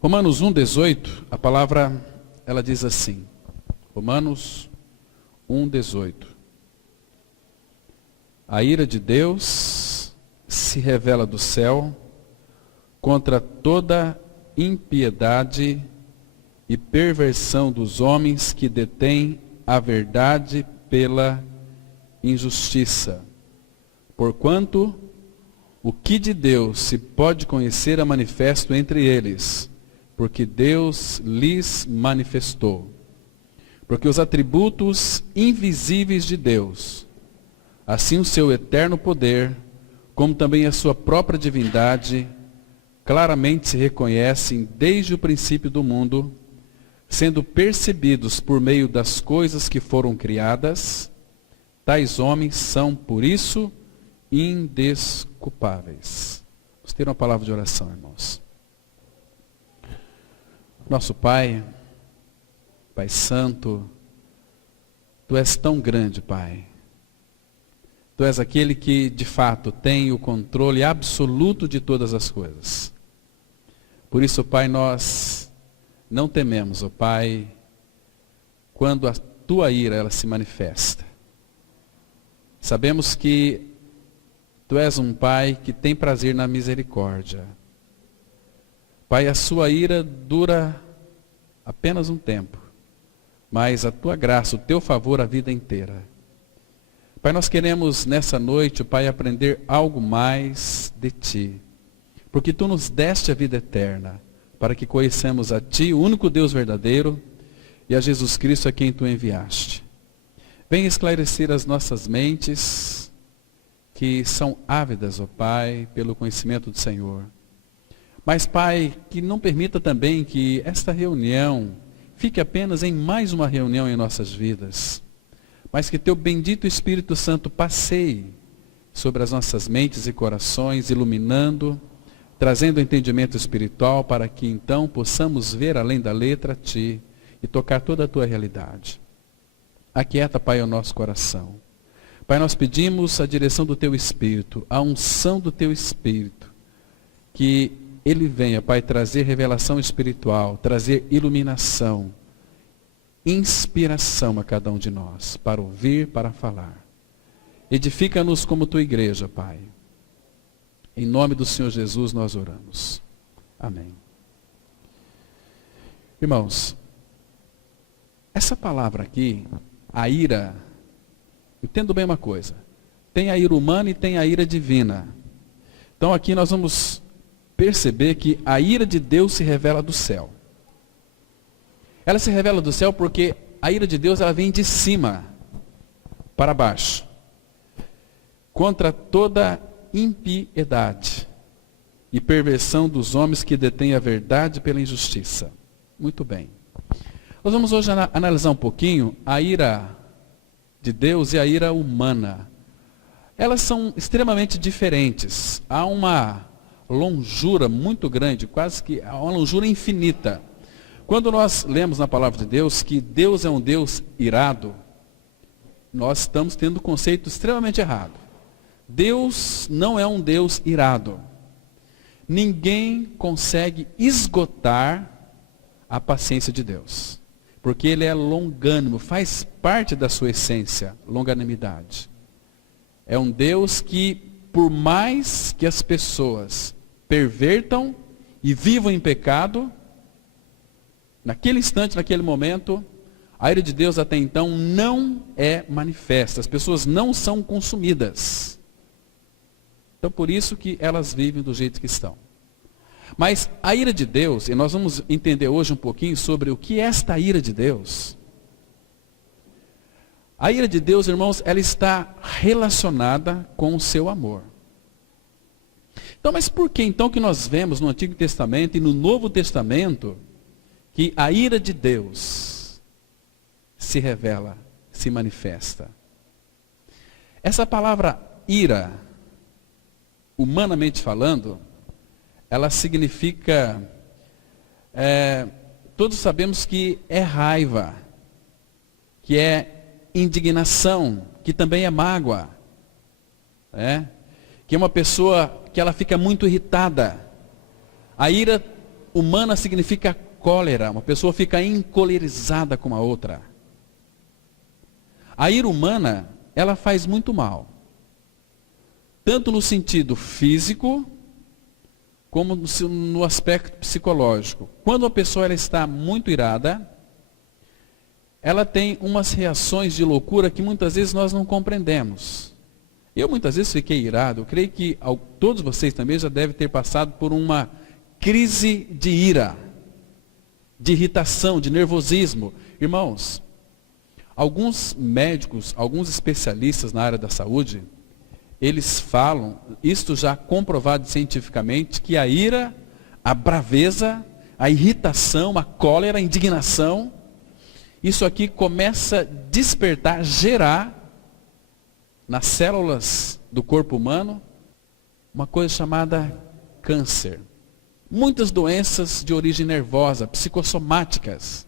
Romanos 1,18, a palavra, ela diz assim, Romanos 1,18. A ira de Deus se revela do céu contra toda impiedade e perversão dos homens que detêm a verdade pela injustiça. Porquanto o que de Deus se pode conhecer é manifesto entre eles, porque Deus lhes manifestou. Porque os atributos invisíveis de Deus, assim o seu eterno poder, como também a sua própria divindade, claramente se reconhecem desde o princípio do mundo, sendo percebidos por meio das coisas que foram criadas. Tais homens são, por isso, indesculpáveis. Vamos ter uma palavra de oração, irmãos. Nosso Pai, Pai Santo, Tu és tão grande, Pai. Tu és aquele que, de fato, tem o controle absoluto de todas as coisas. Por isso, Pai, nós não tememos, ó Pai, quando a Tua ira ela se manifesta. Sabemos que Tu és um Pai que tem prazer na misericórdia. Pai, a sua ira dura apenas um tempo, mas a tua graça, o teu favor, a vida inteira. Pai, nós queremos nessa noite, Pai, aprender algo mais de ti, porque tu nos deste a vida eterna, para que conheçamos a ti, o único Deus verdadeiro, e a Jesus Cristo a quem tu enviaste. Venha esclarecer as nossas mentes, que são ávidas, ó Pai, pelo conhecimento do Senhor. Mas, Pai, que não permita também que esta reunião fique apenas em mais uma reunião em nossas vidas, mas que Teu bendito Espírito Santo passeie sobre as nossas mentes e corações, iluminando, trazendo entendimento espiritual para que então possamos ver além da letra a Ti e tocar toda a Tua realidade. Aquieta, Pai, o nosso coração. Pai, nós pedimos a direção do Teu Espírito, a unção do Teu Espírito, que Ele venha, Pai, trazer revelação espiritual, trazer iluminação, inspiração a cada um de nós, para ouvir, para falar. Edifica-nos como Tua igreja, Pai. Em nome do Senhor Jesus nós oramos. Amém. Irmãos, essa palavra aqui, a ira, entendo bem uma coisa. Tem a ira humana e tem a ira divina. Então aqui nós vamos perceber que a ira de Deus se revela do céu. Ela se revela do céu porque a ira de Deus ela vem de cima para baixo. Contra toda impiedade e perversão dos homens que detêm a verdade pela injustiça. Muito bem. Nós vamos hoje analisar um pouquinho a ira de Deus e a ira humana. Elas são extremamente diferentes. Há uma longura muito grande, quase que uma longura infinita. Quando nós lemos na palavra de Deus que Deus é um Deus irado, nós estamos tendo um conceito extremamente errado. Deus não é um Deus irado. Ninguém consegue esgotar a paciência de Deus, porque Ele é longânimo, faz parte da sua essência, longanimidade. É um Deus que, por mais que as pessoas pervertam e vivam em pecado, naquele instante, naquele momento, a ira de Deus até então não é manifesta. As pessoas não são consumidas. Então, por isso que elas vivem do jeito que estão. Mas a ira de Deus, e nós vamos entender hoje um pouquinho sobre o que é esta ira de Deus. A ira de Deus, irmãos, ela está relacionada com o seu amor. Então, mas por que então que nós vemos no Antigo Testamento e no Novo Testamento que a ira de Deus se revela, se manifesta? Essa palavra ira, humanamente falando, ela significa, todos sabemos que é raiva, que é indignação, que também é mágoa, que é uma pessoa que ela fica muito irritada. A ira humana significa cólera, uma pessoa fica encolerizada com a outra. A ira humana, ela faz muito mal, tanto no sentido físico, como no aspecto psicológico. Quando a pessoa ela está muito irada, ela tem umas reações de loucura que muitas vezes nós não compreendemos. Eu muitas vezes fiquei irado, eu creio que todos vocês também já devem ter passado por uma crise de ira, de irritação, de nervosismo. Irmãos, alguns médicos, alguns especialistas na área da saúde, eles falam, isto já comprovado cientificamente, que a ira, a braveza, a irritação, a cólera, a indignação, isso aqui começa a despertar, gerar nas células do corpo humano uma coisa chamada câncer. Muitas doenças de origem nervosa, psicossomáticas.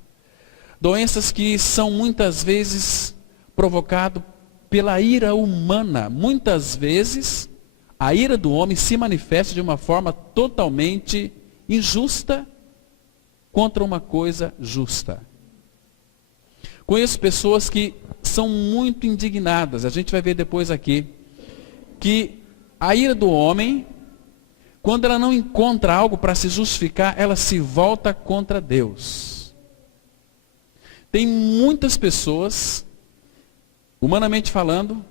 Doenças que são muitas vezes provocadas pela ira humana. Muitas vezes a ira do homem se manifesta de uma forma totalmente injusta contra uma coisa justa. Conheço pessoas que são muito indignadas. A gente vai ver depois aqui que a ira do homem, quando ela não encontra algo para se justificar, ela se volta contra Deus. Tem muitas pessoas, humanamente falando,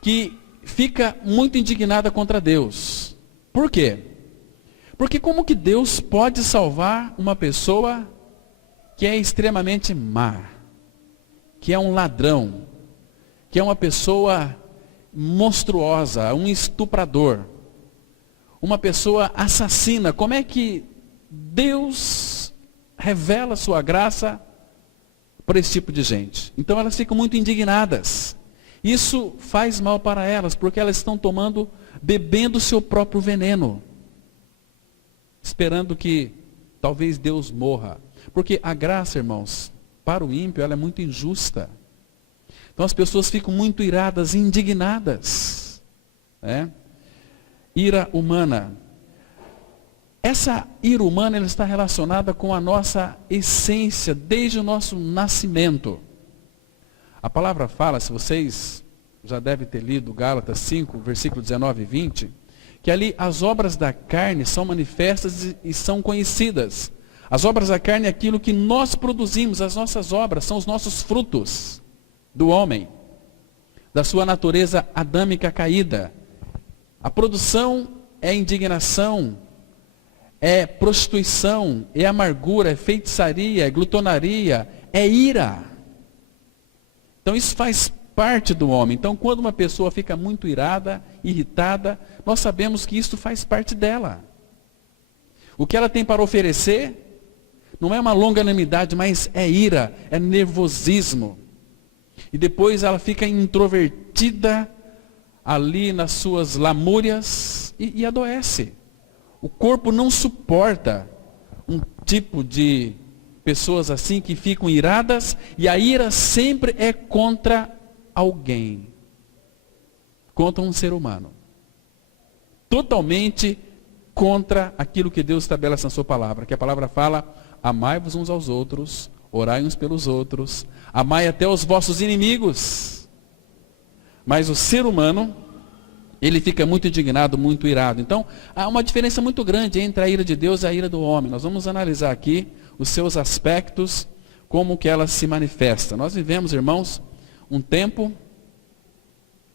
que fica muito indignada contra Deus. Por quê? Porque como que Deus pode salvar uma pessoa que é extremamente má, que é um ladrão, que é uma pessoa monstruosa, um estuprador, uma pessoa assassina? Como é que Deus revela sua graça para esse tipo de gente? Então elas ficam muito indignadas. Isso faz mal para elas, porque elas estão bebendo o seu próprio veneno, esperando que talvez Deus morra. Porque a graça, irmãos, para o ímpio, ela é muito injusta. Então as pessoas ficam muito iradas, indignadas. Ira humana. Essa ira humana ela está relacionada com a nossa essência, desde o nosso nascimento. A palavra fala, se vocês já devem ter lido Gálatas 5, versículo 19 e 20, que ali as obras da carne são manifestas e são conhecidas. As obras da carne é aquilo que nós produzimos, as nossas obras, são os nossos frutos do homem, da sua natureza adâmica caída. A produção é indignação, é prostituição, é amargura, é feitiçaria, é glutonaria, é ira. Então isso faz parte do homem. Então quando uma pessoa fica muito irada, irritada, nós sabemos que isso faz parte dela. O que ela tem para oferecer não é uma longanimidade, mas é ira, é nervosismo. E depois ela fica introvertida ali nas suas lamúrias e adoece. O corpo não suporta um tipo de pessoas assim que ficam iradas, e a ira sempre é contra alguém, contra um ser humano. Totalmente contra aquilo que Deus estabelece na sua palavra, que a palavra fala: amai-vos uns aos outros, orai uns pelos outros, amai até os vossos inimigos. Mas o ser humano, ele fica muito indignado, muito irado. Então, há uma diferença muito grande entre a ira de Deus e a ira do homem. Nós vamos analisar aqui os seus aspectos, como que ela se manifesta. Nós vivemos, irmãos, um tempo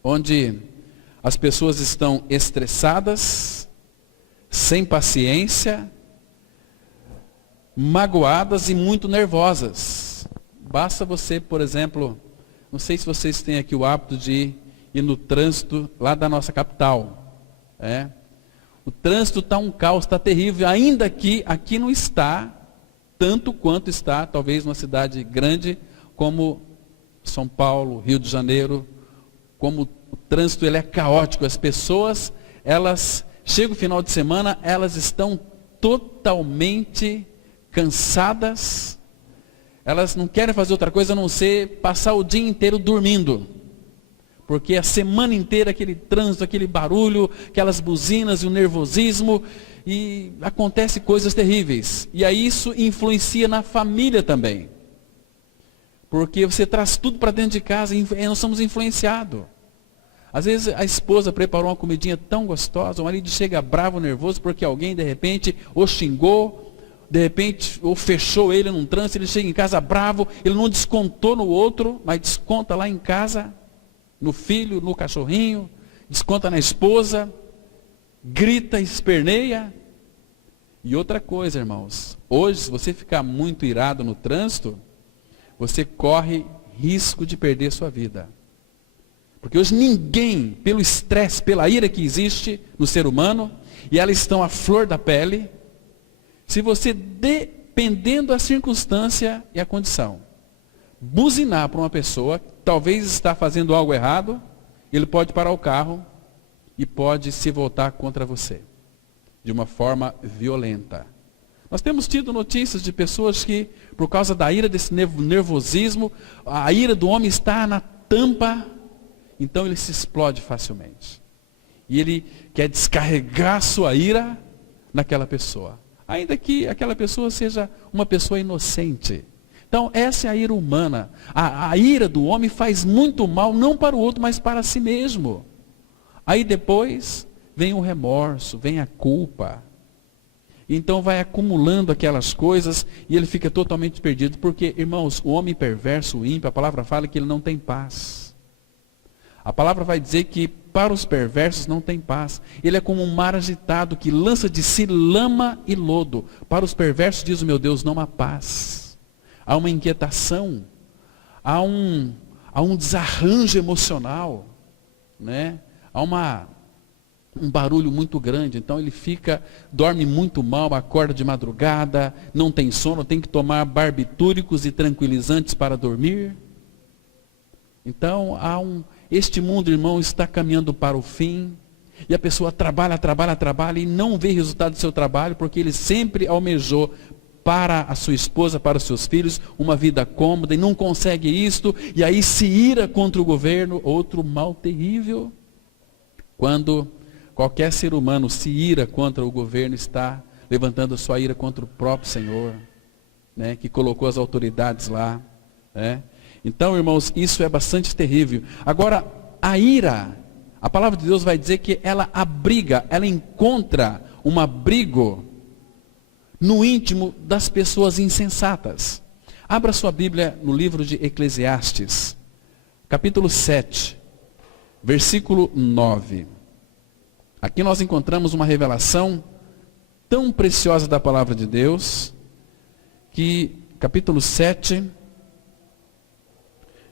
onde as pessoas estão estressadas, sem paciência, magoadas e muito nervosas. Basta você, por exemplo, não sei se vocês têm aqui o hábito de ir no trânsito lá da nossa capital. O trânsito está um caos, está terrível, ainda que aqui não está tanto quanto está, talvez, numa cidade grande como São Paulo, Rio de Janeiro, como o trânsito ele é caótico. As pessoas, elas chegam o final de semana, elas estão totalmente cansadas, elas não querem fazer outra coisa a não ser passar o dia inteiro dormindo, porque a semana inteira aquele trânsito, aquele barulho, aquelas buzinas e o nervosismo, e acontece coisas terríveis. E aí isso influencia na família também. Porque você traz tudo para dentro de casa e nós somos influenciados. Às vezes a esposa preparou uma comidinha tão gostosa, o marido chega bravo, nervoso, porque alguém de repente o xingou, de repente ou fechou ele num trânsito, ele chega em casa bravo, ele não descontou no outro, mas desconta lá em casa, no filho, no cachorrinho, desconta na esposa, grita, esperneia. E outra coisa, irmãos, hoje se você ficar muito irado no trânsito, você corre risco de perder sua vida. Porque hoje ninguém, pelo estresse, pela ira que existe no ser humano, e elas estão à flor da pele, se você, dependendo da circunstância e a condição, buzinar para uma pessoa, talvez está fazendo algo errado, ele pode parar o carro e pode se voltar contra você, de uma forma violenta. Nós temos tido notícias de pessoas que, por causa da ira, desse nervosismo, a ira do homem está na tampa, então ele se explode facilmente. E ele quer descarregar sua ira naquela pessoa. Ainda que aquela pessoa seja uma pessoa inocente. Então essa é a ira humana. A ira do homem faz muito mal, não para o outro, mas para si mesmo. Aí depois vem o remorso, vem a culpa. Então vai acumulando aquelas coisas e ele fica totalmente perdido. Porque, irmãos, o homem perverso, o ímpio, a palavra fala que ele não tem paz. A palavra vai dizer que para os perversos não tem paz. Ele é como um mar agitado que lança de si lama e lodo. Para os perversos, diz o meu Deus, não há paz. Há uma inquietação. Há um desarranjo emocional. Né? Há um barulho muito grande. Então ele dorme muito mal, acorda de madrugada, não tem sono, tem que tomar barbitúricos e tranquilizantes para dormir. Então este mundo, irmão, está caminhando para o fim, e a pessoa trabalha e não vê resultado do seu trabalho, porque ele sempre almejou para a sua esposa, para os seus filhos, uma vida cômoda, e não consegue isto, e aí se ira contra o governo, outro mal terrível. Quando qualquer ser humano se ira contra o governo, está levantando a sua ira contra o próprio Senhor, né, que colocou as autoridades lá, né? Então, irmãos, isso é bastante terrível. Agora, a ira, a palavra de Deus vai dizer que ela abriga, ela encontra um abrigo no íntimo das pessoas insensatas. Abra sua Bíblia no livro de Eclesiastes, capítulo 7, versículo 9. Aqui nós encontramos uma revelação tão preciosa da palavra de Deus, que capítulo 7,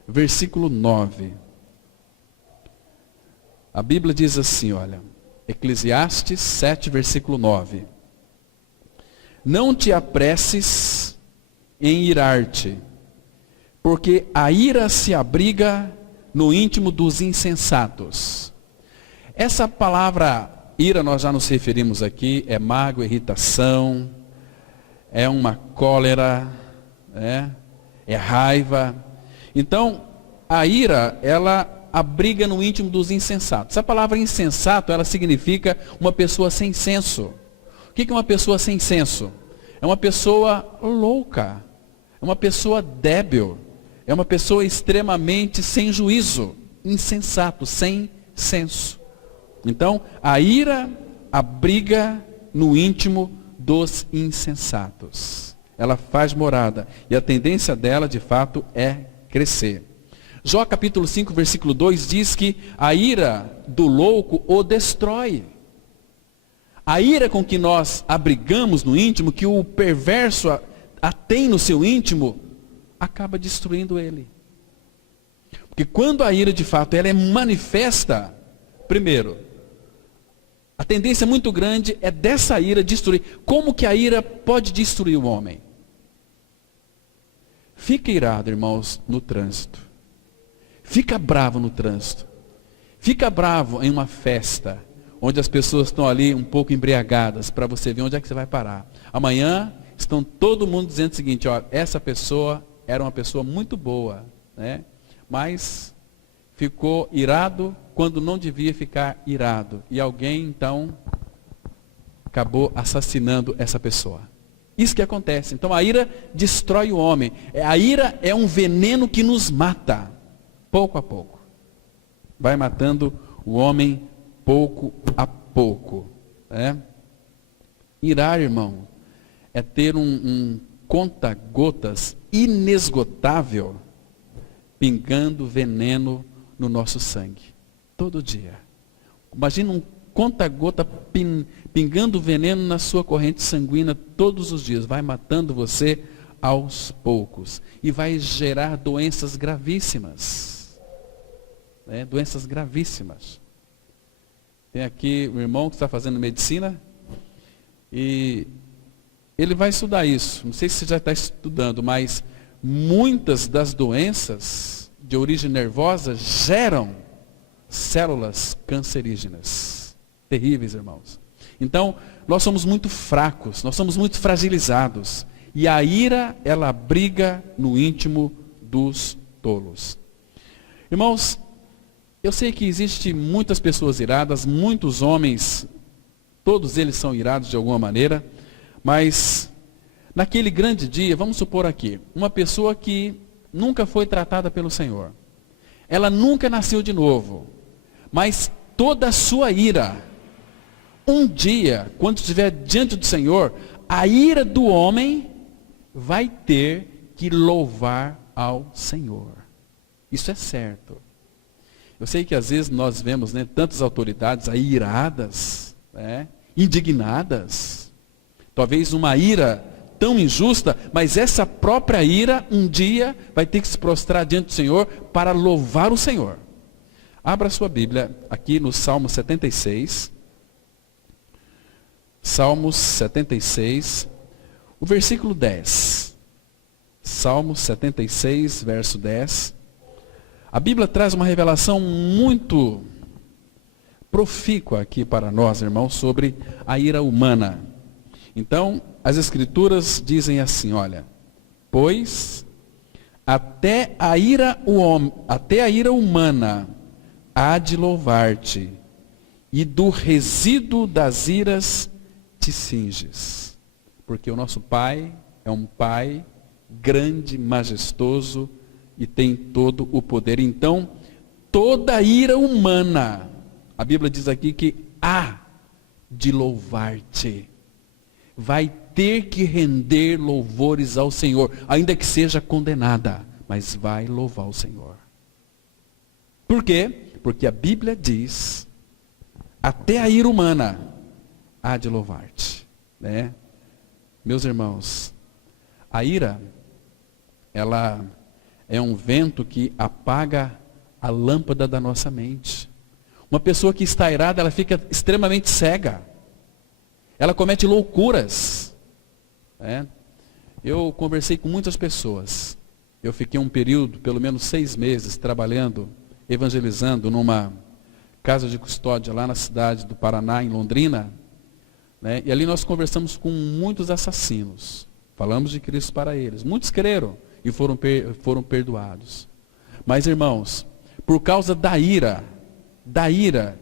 versículo 9. A Bíblia diz assim, olha, Eclesiastes 7, versículo 9. Não te apresses em irar-te, porque a ira se abriga no íntimo dos insensatos. Essa palavra ira, nós já nos referimos aqui, é mágoa, irritação, é uma cólera, é raiva. Então, a ira, ela abriga no íntimo dos insensatos. A palavra insensato, ela significa uma pessoa sem senso. O que é uma pessoa sem senso? É uma pessoa louca, é uma pessoa débil, é uma pessoa extremamente sem juízo, insensato, sem senso. Então, a ira abriga no íntimo dos insensatos. Ela faz morada, e a tendência dela, de fato, é crescer. Jó capítulo 5, versículo 2 diz que a ira do louco o destrói. A ira com que nós abrigamos no íntimo, que o perverso a tem no seu íntimo, acaba destruindo ele. Porque quando a ira de fato ela é manifesta, primeiro, a tendência muito grande é dessa ira destruir. Como que a ira pode destruir o homem? Fica irado, irmãos, no trânsito. Fica bravo no trânsito. Fica bravo em uma festa, onde as pessoas estão ali um pouco embriagadas, para você ver onde é que você vai parar. Amanhã, estão todo mundo dizendo o seguinte, ó, essa pessoa era uma pessoa muito boa, né? Mas ficou irado quando não devia ficar irado. E alguém, então, acabou assassinando essa pessoa. Isso que acontece. Então a ira destrói o homem. A ira é um veneno que nos mata, pouco a pouco. Vai matando o homem pouco a pouco. Irar, irmão, é ter um conta-gotas inesgotável, pingando veneno no nosso sangue, todo dia. Imagina um conta-gota pingando veneno na sua corrente sanguínea todos os dias, vai matando você aos poucos, e vai gerar doenças gravíssimas, doenças gravíssimas. Tem aqui um irmão que está fazendo medicina, e ele vai estudar isso, não sei se você já está estudando, mas muitas das doenças de origem nervosa geram células cancerígenas. Terríveis, irmãos. Então, nós somos muito fracos, nós somos muito fragilizados. E a ira, ela abriga no íntimo dos tolos. Irmãos, eu sei que existem muitas pessoas iradas, muitos homens, todos eles são irados de alguma maneira, mas naquele grande dia, vamos supor aqui, uma pessoa que nunca foi tratada pelo Senhor. Ela nunca nasceu de novo, mas toda a sua ira, um dia, quando estiver diante do Senhor, a ira do homem vai ter que louvar ao Senhor. Isso é certo. Eu sei que às vezes nós vemos tantas autoridades aí iradas, indignadas. Talvez uma ira tão injusta, mas essa própria ira um dia vai ter que se prostrar diante do Senhor para louvar o Senhor. Abra sua Bíblia aqui no Salmo 76. Salmos 76, o versículo 10. Salmo 76, verso 10. A Bíblia traz uma revelação muito profícua aqui para nós, irmãos, sobre a ira humana. Então, as Escrituras dizem assim, olha, pois até a ira humana há de louvar-te, e do resíduo das iras te cinges. Porque o nosso Pai é um Pai grande, majestoso e tem todo o poder. Então, toda a ira humana, a Bíblia diz aqui que há de louvar-te. Vai ter que render louvores ao Senhor, ainda que seja condenada, mas vai louvar o Senhor. Por quê? Porque a Bíblia diz, até a ira humana há de louvar-te. Meus irmãos, a ira, ela é um vento que apaga a lâmpada da nossa mente. Uma pessoa que está irada, ela fica extremamente cega. Ela comete loucuras. Eu conversei com muitas pessoas. Eu fiquei um período, pelo menos 6 meses, trabalhando, evangelizando numa casa de custódia lá na cidade do Paraná, em Londrina. E ali nós conversamos com muitos assassinos. Falamos de Cristo para eles. Muitos creram e foram perdoados. Mas, irmãos, por causa da ira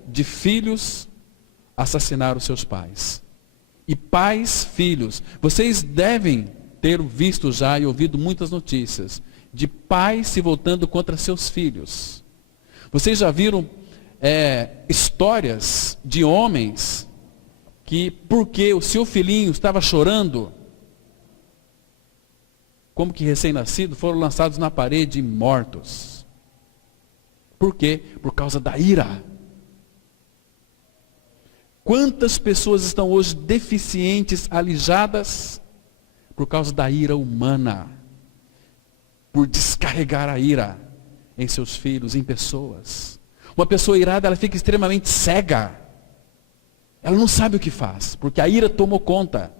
de filhos, assassinaram seus pais. E pais, filhos. Vocês devem ter visto já e ouvido muitas notícias de pais se voltando contra seus filhos. Vocês já viram histórias de homens que, porque o seu filhinho estava chorando, como que recém-nascido, foram lançados na parede e mortos. Por quê? Por causa da ira. Quantas pessoas estão hoje deficientes, alijadas, por causa da ira humana, por descarregar a ira em seus filhos, em pessoas. Uma pessoa irada, ela fica extremamente cega. Ela não sabe o que faz, porque a ira tomou conta.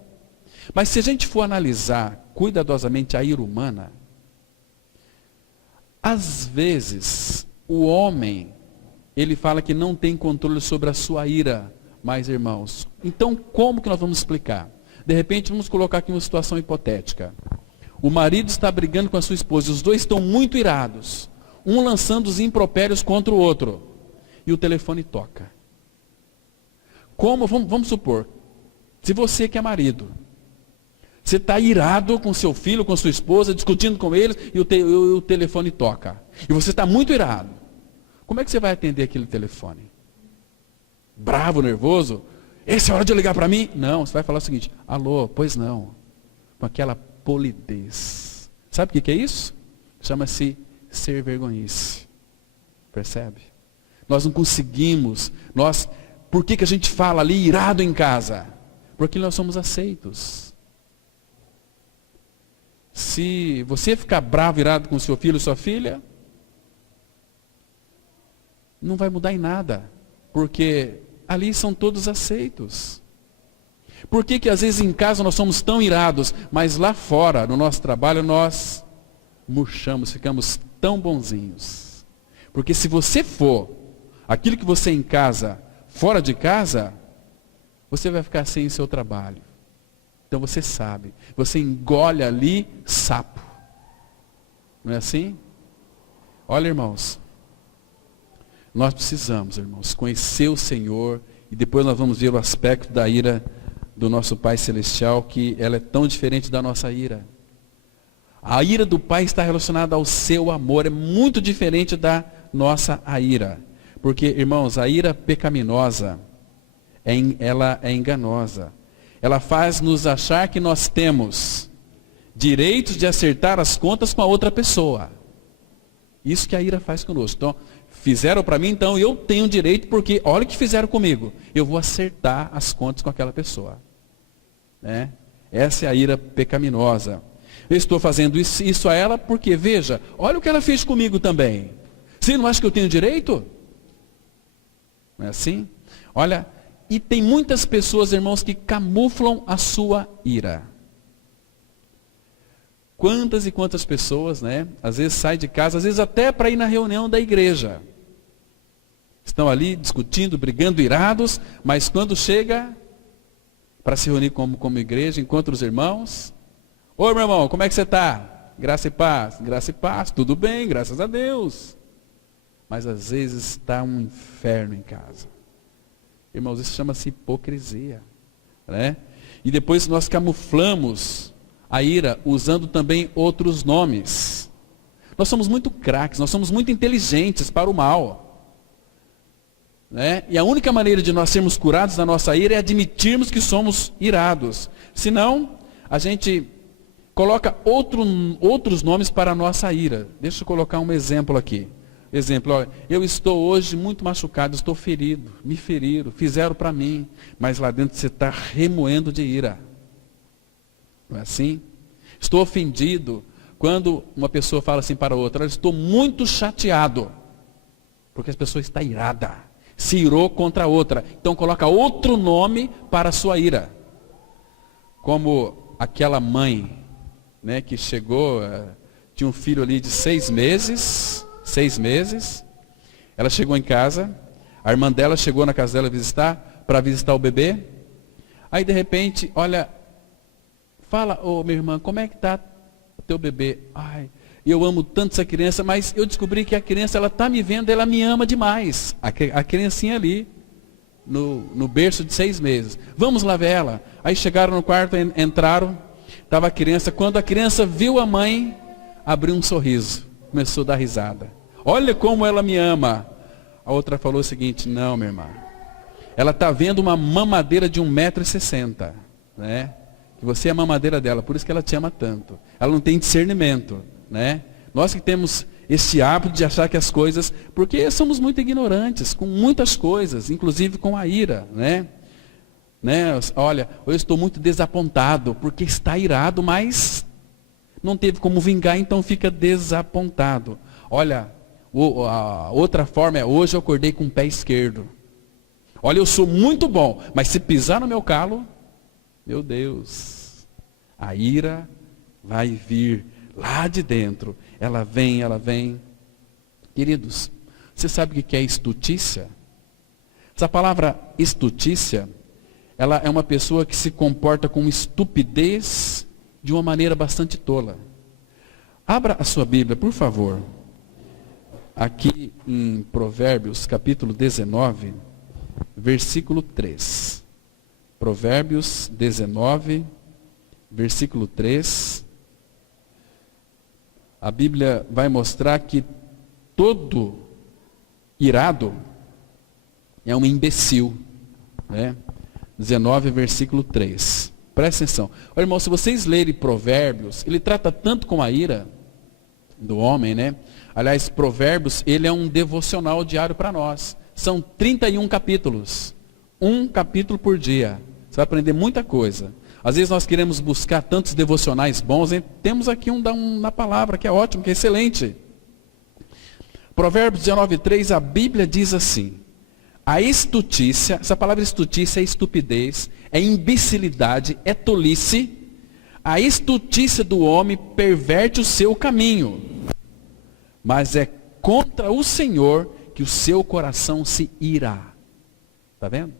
Mas se a gente for analisar cuidadosamente a ira humana, às vezes o homem, ele fala que não tem controle sobre a sua ira. Mas, irmãos, então como que nós vamos explicar? De repente, vamos colocar aqui uma situação hipotética. O marido está brigando com a sua esposa, e os dois estão muito irados. Um lançando os impropérios contra o outro. E o telefone toca. Vamos supor, Se você que é marido, você está irado com seu filho, com sua esposa, discutindo com eles, e o telefone toca. E você está muito irado. Como é que você vai atender aquele telefone? Bravo, nervoso? Essa é a hora de eu ligar para mim? Não, você vai falar o seguinte: alô, pois não. Com aquela polidez. Sabe o que é isso? Chama-se ser vergonhice. Percebe? Nós não conseguimos. Por que a gente fala ali irado em casa? Porque nós somos aceitos. Se você ficar bravo, irado com seu filho ou sua filha, não vai mudar em nada. Porque ali são todos aceitos. Por que às vezes em casa nós somos tão irados, mas lá fora, no nosso trabalho, nós murchamos, ficamos tão bonzinhos? Porque se você for aquilo que você é em casa, fora de casa, você vai ficar sem o seu trabalho. Então você sabe, você engole ali sapo. Não é assim? Olha, irmãos, nós precisamos, irmãos, conhecer o Senhor, e depois nós vamos ver o aspecto da ira do nosso Pai Celestial, que ela é tão diferente da nossa ira. A ira do Pai está relacionada ao seu amor, é muito diferente da nossa ira. Porque, irmãos, a ira pecaminosa, ela é enganosa. Ela faz nos achar que nós temos direitos de acertar as contas com a outra pessoa. Isso que a ira faz conosco. Então, fizeram para mim, então eu tenho direito, porque olha o que fizeram comigo. Eu vou acertar as contas com aquela pessoa. Né? Essa é a ira pecaminosa. Eu estou fazendo isso a ela porque, veja, olha o que ela fez comigo também. Você não acha que eu tenho direito? Não é assim? Olha, e tem muitas pessoas, irmãos, que camuflam a sua ira. Quantas e quantas pessoas, né? Às vezes saem de casa, às vezes até para ir na reunião da igreja. Estão ali discutindo, brigando, irados, mas quando chega para se reunir como igreja, encontra os irmãos. Oi, meu irmão, como é que você está? Graça e paz, tudo bem, graças a Deus. Mas às vezes está um inferno em casa. Irmãos, isso chama-se hipocrisia. Né? E depois nós camuflamos a ira usando também outros nomes. Nós somos muito craques, nós somos muito inteligentes para o mal. Né? E a única maneira de nós sermos curados da nossa ira é admitirmos que somos irados. Senão, a gente coloca outros nomes para a nossa ira. Deixa eu colocar um exemplo aqui. Exemplo, olha, eu estou hoje muito machucado, estou ferido, me feriram, fizeram para mim, mas lá dentro você está remoendo de ira. Não é assim? Estou ofendido quando uma pessoa fala assim para outra: estou muito chateado, porque a pessoa está irada, se irou contra a outra. Então coloca outro nome para a sua ira. Como aquela mãe, né, que chegou, tinha um filho ali de 6 meses, ela chegou em casa, a irmã dela chegou na casa dela para visitar o bebê. Aí de repente, olha, fala, minha irmã, como é que está o teu bebê? Ai, eu amo tanto essa criança, mas eu descobri que a criança, ela está me vendo, ela me ama demais. A criancinha ali, no berço de 6 meses. Vamos lá ver ela. Aí chegaram no quarto, entraram, estava a criança. Quando a criança viu a mãe, abriu um sorriso, começou a dar risada. Olha como ela me ama. A outra falou o seguinte: não, minha irmã, ela está vendo uma mamadeira de 1,60 m, né? Que você é a mamadeira dela, por isso que ela te ama tanto. Ela não tem discernimento, né? Nós que temos esse hábito de achar que as coisas, porque somos muito ignorantes com muitas coisas, inclusive com a ira, né? Olha, eu estou muito desapontado, porque está irado, mas não teve como vingar, então fica desapontado. Olha, a outra forma é: hoje eu acordei com o pé esquerdo. Olha, eu sou muito bom, mas se pisar no meu calo, meu Deus, a ira vai vir lá de dentro. Ela vem. Queridos, você sabe o que é estutícia? Essa palavra estutícia, ela é uma pessoa que se comporta com estupidez de uma maneira bastante tola. Abra a sua Bíblia, por favor. Aqui em Provérbios, capítulo 19, versículo 3. Provérbios 19, versículo 3. A Bíblia vai mostrar que todo irado é um imbecil, né? 19, versículo 3. Presta atenção. Olha, irmão, se vocês lerem Provérbios, ele trata tanto com a ira do homem, né? Aliás, Provérbios, ele é um devocional diário para nós. São 31 capítulos. Um capítulo por dia. Você vai aprender muita coisa. Às vezes nós queremos buscar tantos devocionais bons, hein? Temos aqui um na palavra, que é ótimo, que é excelente. Provérbios 19:3, a Bíblia diz assim: a estutícia, essa palavra estutícia é estupidez, é imbecilidade, é tolice. A estutícia do homem perverte o seu caminho, mas é contra o Senhor que o seu coração se irá. Está vendo?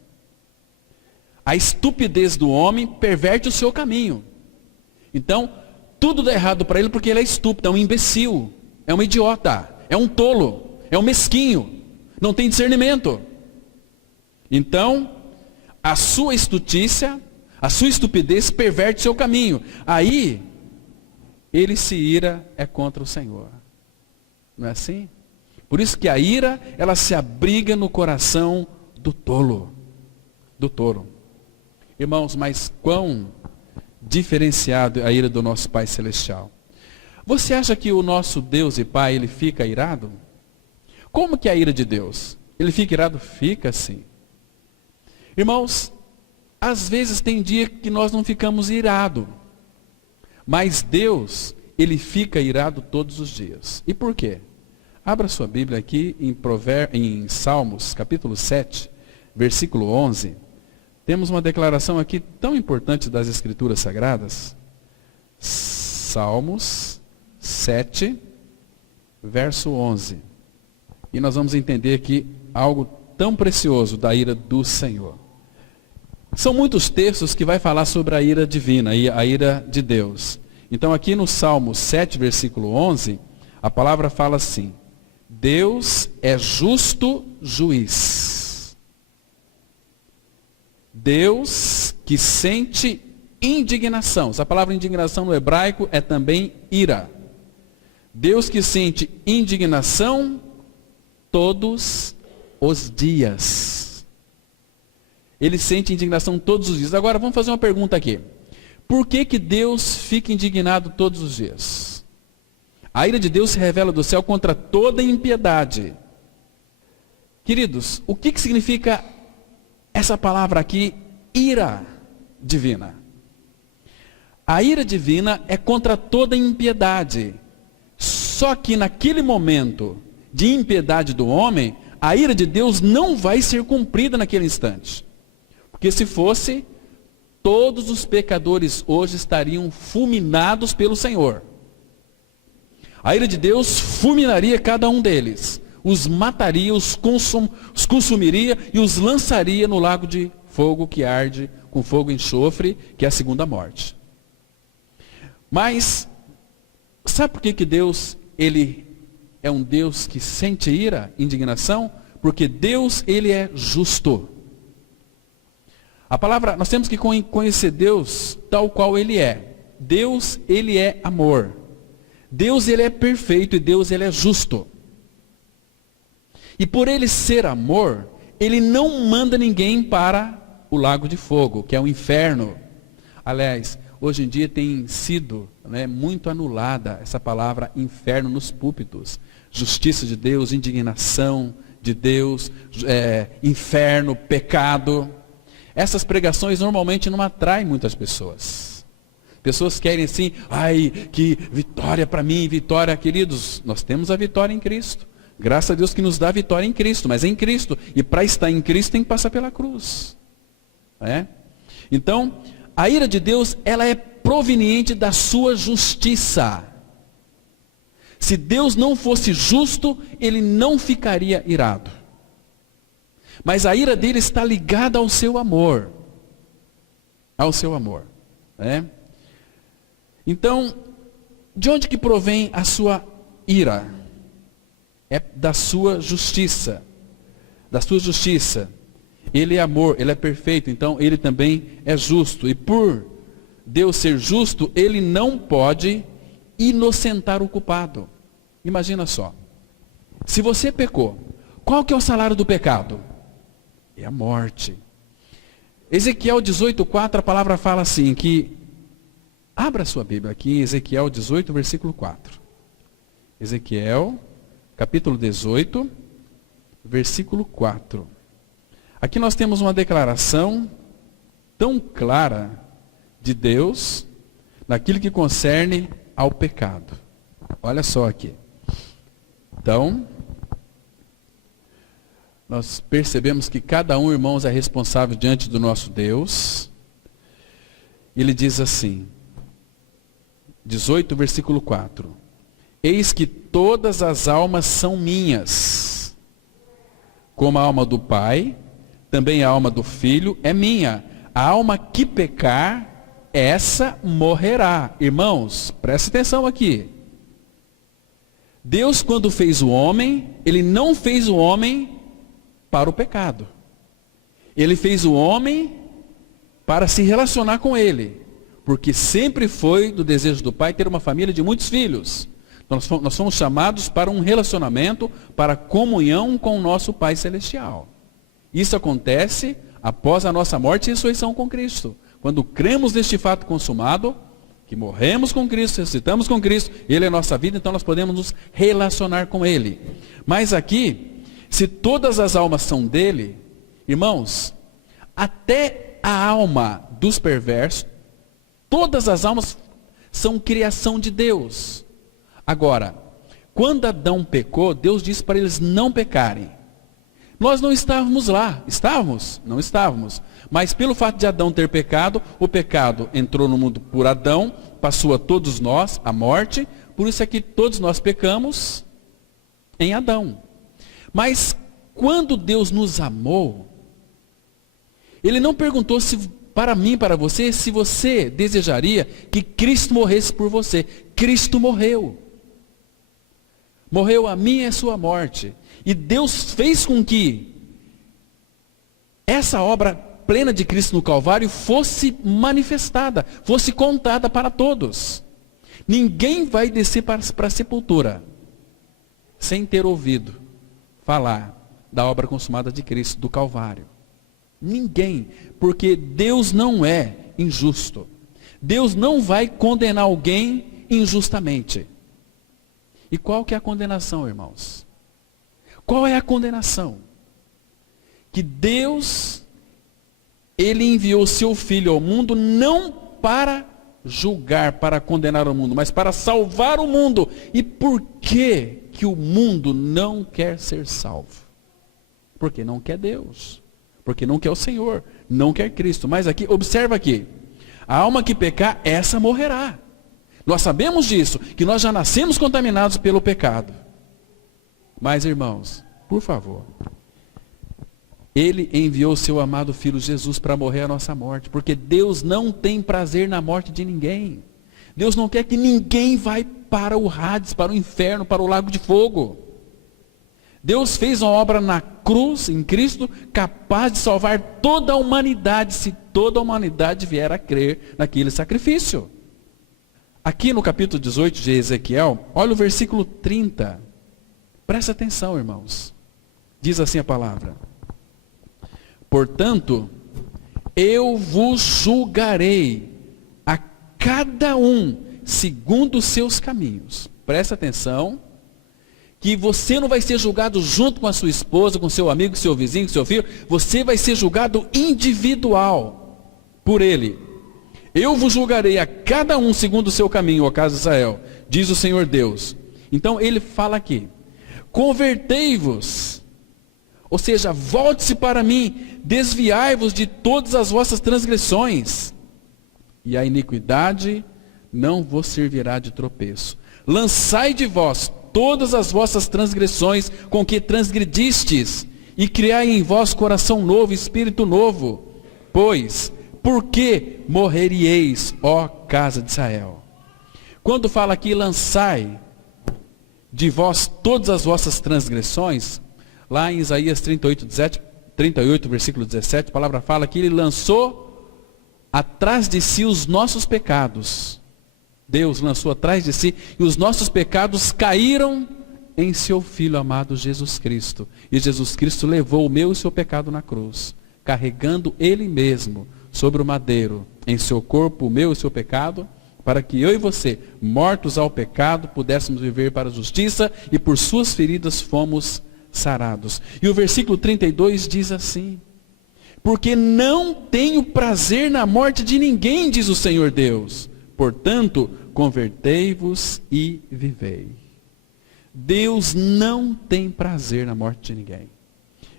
A estupidez do homem perverte o seu caminho. Então, tudo dá errado para ele porque ele é estúpido, é um imbecil, é um idiota, é um tolo, é um mesquinho, não tem discernimento. Então, a sua estutícia, a sua estupidez perverte o seu caminho. Aí, ele se ira é contra o Senhor. Não é assim? Por isso que a ira, ela se abriga no coração do tolo, do tolo. Irmãos, mas quão diferenciado a ira do nosso Pai Celestial. Você acha que o nosso Deus e Pai, ele fica irado? Como que é a ira de Deus? Ele fica irado? Fica assim. Irmãos, às vezes tem dia que nós não ficamos irados. Mas Deus, ele fica irado todos os dias. E por quê? Abra sua Bíblia aqui em Salmos, capítulo 7, versículo 11. Temos uma declaração aqui tão importante das Escrituras Sagradas. Salmos 7, verso 11. E nós vamos entender aqui algo tão precioso da ira do Senhor. São muitos textos que vai falar sobre a ira divina e a ira de Deus. Então aqui no Salmo 7, versículo 11, a palavra fala assim: Deus é justo juiz. Deus que sente indignação. Essa palavra indignação no hebraico é também ira. Deus que sente indignação todos os dias. Ele sente indignação todos os dias. Agora vamos fazer uma pergunta aqui. Por que que Deus fica indignado todos os dias? A ira de Deus se revela do céu contra toda impiedade. Queridos, o que significa essa palavra aqui, ira divina? A ira divina é contra toda impiedade. Só que naquele momento de impiedade do homem, a ira de Deus não vai ser cumprida naquele instante. Porque se fosse, todos os pecadores hoje estariam fulminados pelo Senhor. A ira de Deus fulminaria cada um deles. Os mataria, os consumiria e os lançaria no lago de fogo que arde com fogo e enxofre, que é a segunda morte. Mas, sabe por que Deus, ele é um Deus que sente ira, indignação? Porque Deus, ele é justo. A palavra, nós temos que conhecer Deus tal qual ele é. Deus, ele é amor. Deus, ele é perfeito e Deus, ele é justo. E por ele ser amor, ele não manda ninguém para o lago de fogo, que é o inferno. Aliás, hoje em dia tem sido muito anulada essa palavra inferno nos púlpitos. Justiça de Deus, indignação de Deus, inferno, pecado. Essas pregações normalmente não atraem muitas pessoas. Pessoas querem assim, ai, que vitória para mim, vitória, queridos. Nós temos a vitória em Cristo. Graças a Deus que nos dá a vitória em Cristo, mas é em Cristo. E para estar em Cristo tem que passar pela cruz. Então, a ira de Deus, ela é proveniente da sua justiça. Se Deus não fosse justo, ele não ficaria irado. Mas a ira dele está ligada ao seu amor. Ao seu amor. Então, de onde que provém a sua ira? É da sua justiça. Da sua justiça. Ele é amor, ele é perfeito, então ele também é justo. E por Deus ser justo, ele não pode inocentar o culpado. Imagina só. Se você pecou, qual que é o salário do pecado? É a morte. Ezequiel 18:4, a palavra fala assim, que... Abra sua Bíblia aqui em Ezequiel 18, versículo 4. Ezequiel, capítulo 18, versículo 4. Aqui nós temos uma declaração tão clara de Deus naquilo que concerne ao pecado. Olha só aqui. Então, nós percebemos que cada um, irmãos, é responsável diante do nosso Deus. Ele diz assim, 18, versículo 4. Eis que todas as almas são minhas, como a alma do Pai, também a alma do Filho é minha. A alma que pecar, essa morrerá. Irmãos, preste atenção aqui. Deus, quando fez o homem, ele não fez o homem para o pecado. Ele fez o homem para se relacionar com ele. Porque sempre foi do desejo do Pai ter uma família de muitos filhos. Nós fomos chamados para um relacionamento, para comunhão com o nosso Pai Celestial. Isso acontece após a nossa morte e ressurreição com Cristo. Quando cremos neste fato consumado, que morremos com Cristo, ressuscitamos com Cristo, Ele é a nossa vida, então nós podemos nos relacionar com Ele. Mas aqui, se todas as almas são dele, irmãos, até a alma dos perversos, todas as almas são criação de Deus. Agora, quando Adão pecou, Deus disse para eles não pecarem. Nós não estávamos lá. Estávamos? Não estávamos. Mas pelo fato de Adão ter pecado, o pecado entrou no mundo por Adão, passou a todos nós, a morte. Por isso é que todos nós pecamos em Adão. Mas quando Deus nos amou, Ele não perguntou se para mim, para você, se você desejaria que Cristo morresse por você. Cristo morreu. Morreu a minha e a sua morte. E Deus fez com que essa obra plena de Cristo no Calvário fosse manifestada, fosse contada para todos. Ninguém vai descer para a sepultura sem ter ouvido falar da obra consumada de Cristo, do Calvário. Ninguém, porque Deus não é injusto. Deus não vai condenar alguém injustamente. E qual que é a condenação, irmãos? Qual é a condenação? Que Deus, Ele enviou seu Filho ao mundo não para julgar, para condenar o mundo, mas para salvar o mundo. E por que o mundo não quer ser salvo? Porque não quer Deus. Porque não quer o Senhor, não quer Cristo. Mas aqui, observa aqui. A alma que pecar, essa morrerá. Nós sabemos disso, que nós já nascemos contaminados pelo pecado. Mas, irmãos, por favor, Ele enviou seu amado Filho Jesus para morrer a nossa morte, porque Deus não tem prazer na morte de ninguém. Deus não quer que ninguém vá para o Hades, para o inferno, para o lago de fogo. Deus fez uma obra na cruz, em Cristo, capaz de salvar toda a humanidade, se toda a humanidade vier a crer naquele sacrifício. Aqui no capítulo 18 de Ezequiel, olha o versículo 30. Presta atenção, irmãos. Diz assim a palavra: portanto, eu vos julgarei a cada um segundo os seus caminhos. Presta atenção, que você não vai ser julgado junto com a sua esposa, com seu amigo, seu vizinho, seu filho. Você vai ser julgado individual por ele. Eu vos julgarei a cada um segundo o seu caminho, ó casa de Israel, diz o Senhor Deus. Então ele fala aqui: convertei-vos, ou seja, volte-se para mim, desviai-vos de todas as vossas transgressões, e a iniquidade não vos servirá de tropeço. Lançai de vós todas as vossas transgressões com que transgredistes, e criai em vós coração novo, espírito novo. Pois, por que morreríeis, ó casa de Israel? Quando fala aqui, lançai de vós todas as vossas transgressões, lá em Isaías 38, 38, versículo 17, a palavra fala que ele lançou atrás de si os nossos pecados. Deus lançou atrás de si e os nossos pecados caíram em seu Filho amado Jesus Cristo. E Jesus Cristo levou o meu e o seu pecado na cruz, carregando ele mesmo sobre o madeiro, em seu corpo, o meu e o seu pecado, para que eu e você, mortos ao pecado, pudéssemos viver para a justiça, e por suas feridas fomos sarados. E o versículo 32 diz assim: porque não tenho prazer na morte de ninguém, diz o Senhor Deus. Portanto, convertei-vos e vivei. Deus não tem prazer na morte de ninguém.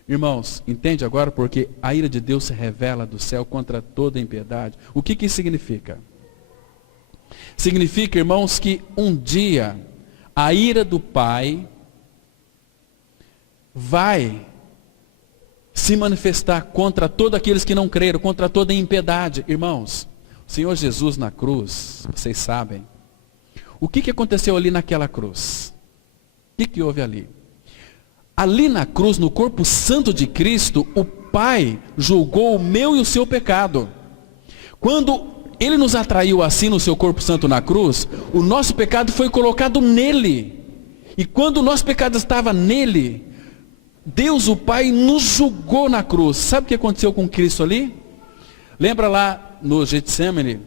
Irmãos, entende agora porque a ira de Deus se revela do céu contra toda impiedade? O que isso significa? Significa, irmãos, que um dia a ira do Pai vai se manifestar contra todos aqueles que não creram, contra toda impiedade. Irmãos, o Senhor Jesus na cruz, vocês sabem, o que aconteceu ali naquela cruz? O que houve ali? Ali na cruz, no corpo santo de Cristo, o Pai julgou o meu e o seu pecado. Quando Ele nos atraiu assim no seu corpo santo na cruz, o nosso pecado foi colocado nele. E quando o nosso pecado estava nele, Deus, o Pai, nos julgou na cruz. Sabe o que aconteceu com Cristo ali? Lembra lá no Getsemane,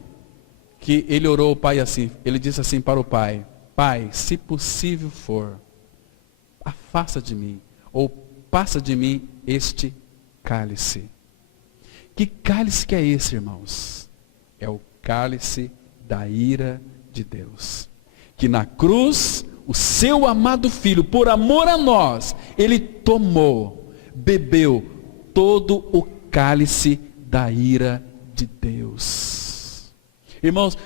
que ele orou ao Pai assim, ele disse assim para o Pai: Pai, se possível for, afasta de mim, ou passa de mim este cálice. Que cálice que é esse, irmãos? É o cálice da ira de Deus. Que na cruz, o seu amado Filho, por amor a nós, ele tomou, bebeu todo o cálice da ira de Deus. Irmãos,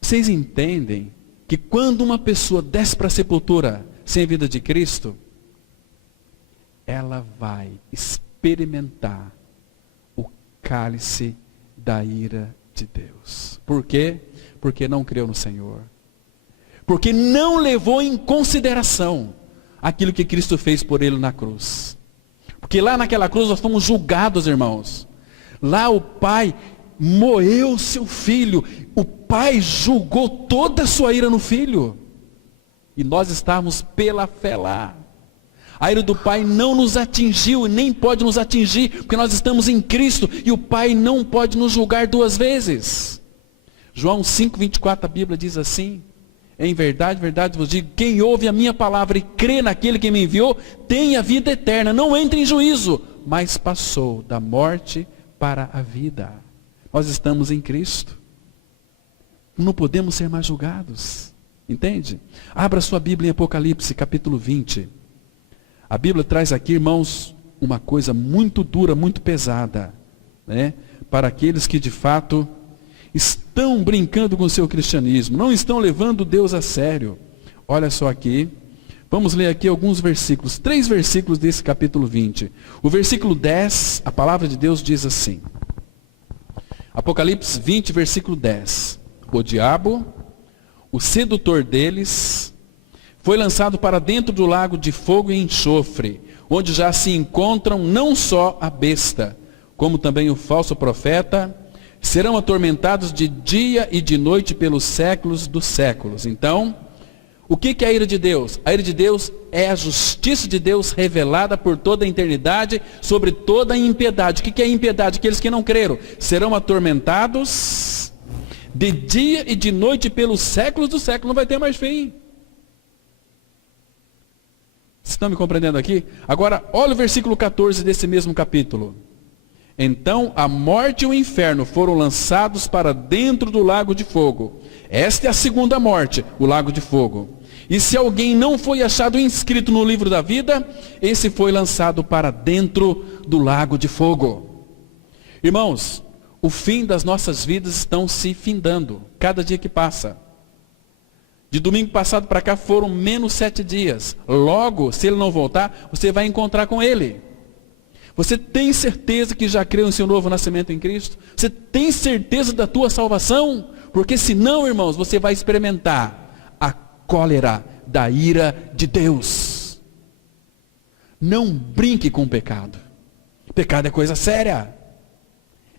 vocês entendem que quando uma pessoa desce para a sepultura sem a vida de Cristo, ela vai experimentar o cálice da ira de Deus. Por quê? Porque não creu no Senhor. Porque não levou em consideração aquilo que Cristo fez por ele na cruz. Porque lá naquela cruz nós fomos julgados, irmãos. Lá o Pai moeu o seu Filho. O Pai julgou toda a sua ira no Filho. E nós estávamos pela fé lá. A ira do Pai não nos atingiu e nem pode nos atingir, porque nós estamos em Cristo e o Pai não pode nos julgar duas vezes. João 5,24, a Bíblia diz assim: em verdade, verdade vos digo, quem ouve a minha palavra e crê naquele que me enviou, tem a vida eterna, não entra em juízo, mas passou da morte para a vida. Nós estamos em Cristo. Não podemos ser mais julgados. Entende? Abra sua Bíblia em Apocalipse, capítulo 20. A Bíblia traz aqui, irmãos, uma coisa muito dura, muito pesada, né? Para aqueles que de fato estão brincando com o seu cristianismo, não estão levando Deus a sério. Olha só aqui, vamos ler aqui alguns versículos, 3 versículos desse capítulo 20. O versículo 10, a palavra de Deus diz assim, Apocalipse 20, versículo 10. O diabo, o sedutor deles, foi lançado para dentro do lago de fogo e enxofre, onde já se encontram não só a besta, como também o falso profeta, serão atormentados de dia e de noite pelos séculos dos séculos. Então, o que é a ira de Deus? A ira de Deus é a justiça de Deus revelada por toda a eternidade sobre toda a impiedade. O que é a impiedade? Aqueles que não creram serão atormentados de dia e de noite pelos séculos dos séculos. Não vai ter mais fim. Vocês estão me compreendendo aqui? Agora, olha o versículo 14 desse mesmo capítulo. Então a morte e o inferno foram lançados para dentro do lago de fogo. Esta é a segunda morte, o lago de fogo. E se alguém não foi achado inscrito no livro da vida, esse foi lançado para dentro do lago de fogo. Irmãos, o fim das nossas vidas estão se findando, cada dia que passa. De domingo passado para cá foram menos 7 dias. Logo, se ele não voltar, você vai encontrar com ele. Você tem certeza que já creu em seu novo nascimento em Cristo? Você tem certeza da tua salvação? Porque senão, irmãos, você vai experimentar a cólera da ira de Deus. Não brinque com o pecado. Pecado é coisa séria.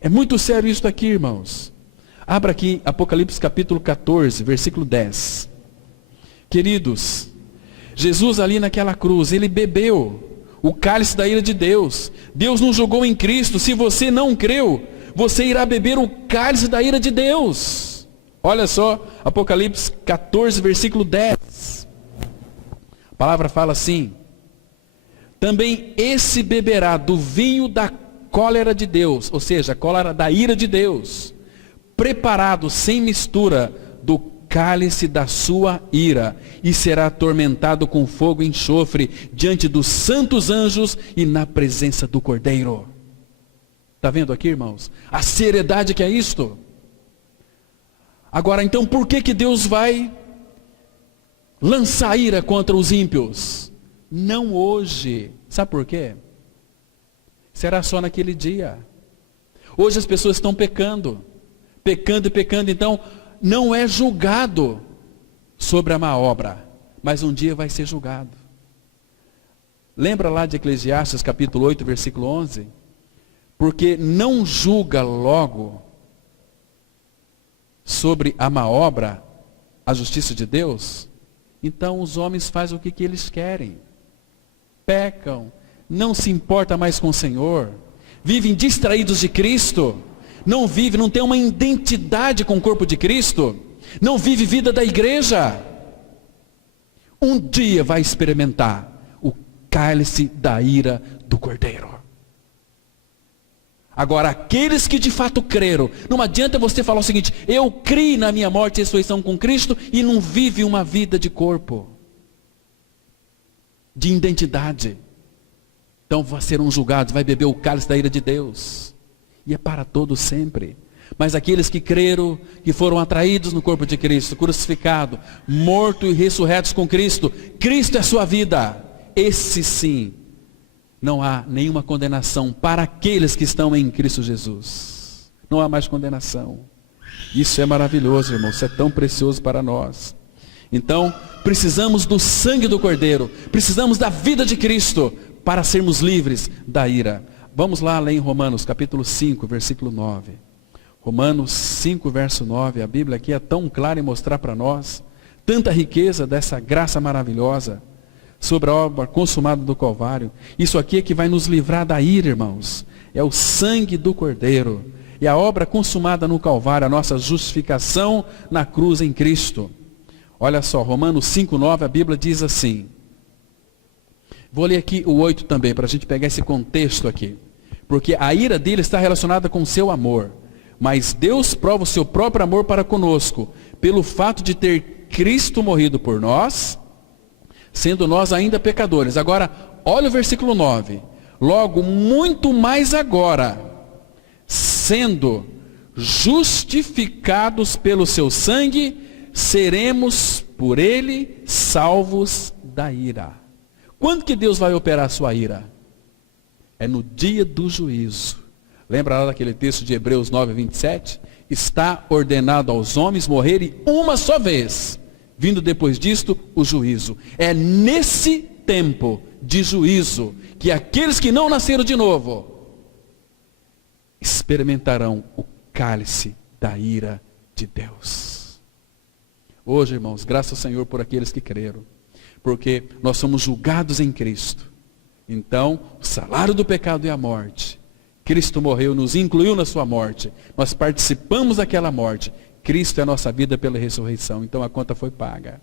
É muito sério isso aqui, irmãos. Abra aqui Apocalipse capítulo 14, versículo 10. Queridos, Jesus ali naquela cruz, ele bebeu o cálice da ira de Deus. Deus nos julgou em Cristo. Se você não creu, você irá beber o cálice da ira de Deus. Olha só, Apocalipse 14, versículo 10. A palavra fala assim: também esse beberá do vinho da cólera de Deus, ou seja, a cólera da ira de Deus, preparado sem mistura do cálice da sua ira, e será atormentado com fogo e enxofre diante dos santos anjos e na presença do Cordeiro. Está vendo aqui, irmãos? A seriedade que é isto. Agora, então, por que Deus vai lançar ira contra os ímpios? Não hoje. Sabe por quê? Será só naquele dia. Hoje as pessoas estão pecando. Pecando e pecando, então não é julgado sobre a má obra, mas um dia vai ser julgado. Lembra lá de Eclesiastes capítulo 8, versículo 11? Porque não julga logo sobre a má obra a justiça de Deus, então os homens fazem o que eles querem. Pecam, não se importa mais com o Senhor, vivem distraídos de Cristo, não vive, não tem uma identidade com o corpo de Cristo, não vive vida da igreja. Um dia vai experimentar o cálice da ira do Cordeiro. Agora, aqueles que de fato creram, não adianta você falar o seguinte: eu criei na minha morte e ressurreição com Cristo, e não vive uma vida de corpo, de identidade. Então serão julgados, vai beber o cálice da ira de Deus. E é para todos sempre. Mas aqueles que creram, que foram atraídos no corpo de Cristo, crucificado, morto e ressurretos com Cristo, Cristo é sua vida. Esse sim, não há nenhuma condenação para aqueles que estão em Cristo Jesus. Não há mais condenação. Isso é maravilhoso, irmão. Isso é tão precioso para nós. Então, precisamos do sangue do Cordeiro. Precisamos da vida de Cristo para sermos livres da ira. Vamos lá ler em Romanos capítulo 5, versículo 9. Romanos 5, verso 9. A Bíblia aqui é tão clara em mostrar para nós tanta riqueza dessa graça maravilhosa sobre a obra consumada do Calvário. Isso aqui é que vai nos livrar da ira, irmãos. É o sangue do Cordeiro. É a obra consumada no Calvário, a nossa justificação na cruz em Cristo. Olha só, Romanos 5, 9, a Bíblia diz assim. Vou ler aqui o 8 também, para a gente pegar esse contexto aqui. Porque a ira dele está relacionada com o seu amor. Mas Deus prova o seu próprio amor para conosco, pelo fato de ter Cristo morrido por nós, sendo nós ainda pecadores. Agora, olha o versículo 9. Logo, muito mais agora, sendo justificados pelo seu sangue, seremos por ele salvos da ira. Quando que Deus vai operar a sua ira? É no dia do juízo. Lembra lá daquele texto de Hebreus 9, 27? Está ordenado aos homens morrerem uma só vez, vindo depois disto o juízo. É nesse tempo de juízo que aqueles que não nasceram de novo experimentarão o cálice da ira de Deus. Hoje, irmãos, graças ao Senhor por aqueles que creram, porque nós somos julgados em Cristo. Então, o salário do pecado é a morte. Cristo morreu, nos incluiu na sua morte. Nós participamos daquela morte. Cristo é a nossa vida pela ressurreição. Então a conta foi paga.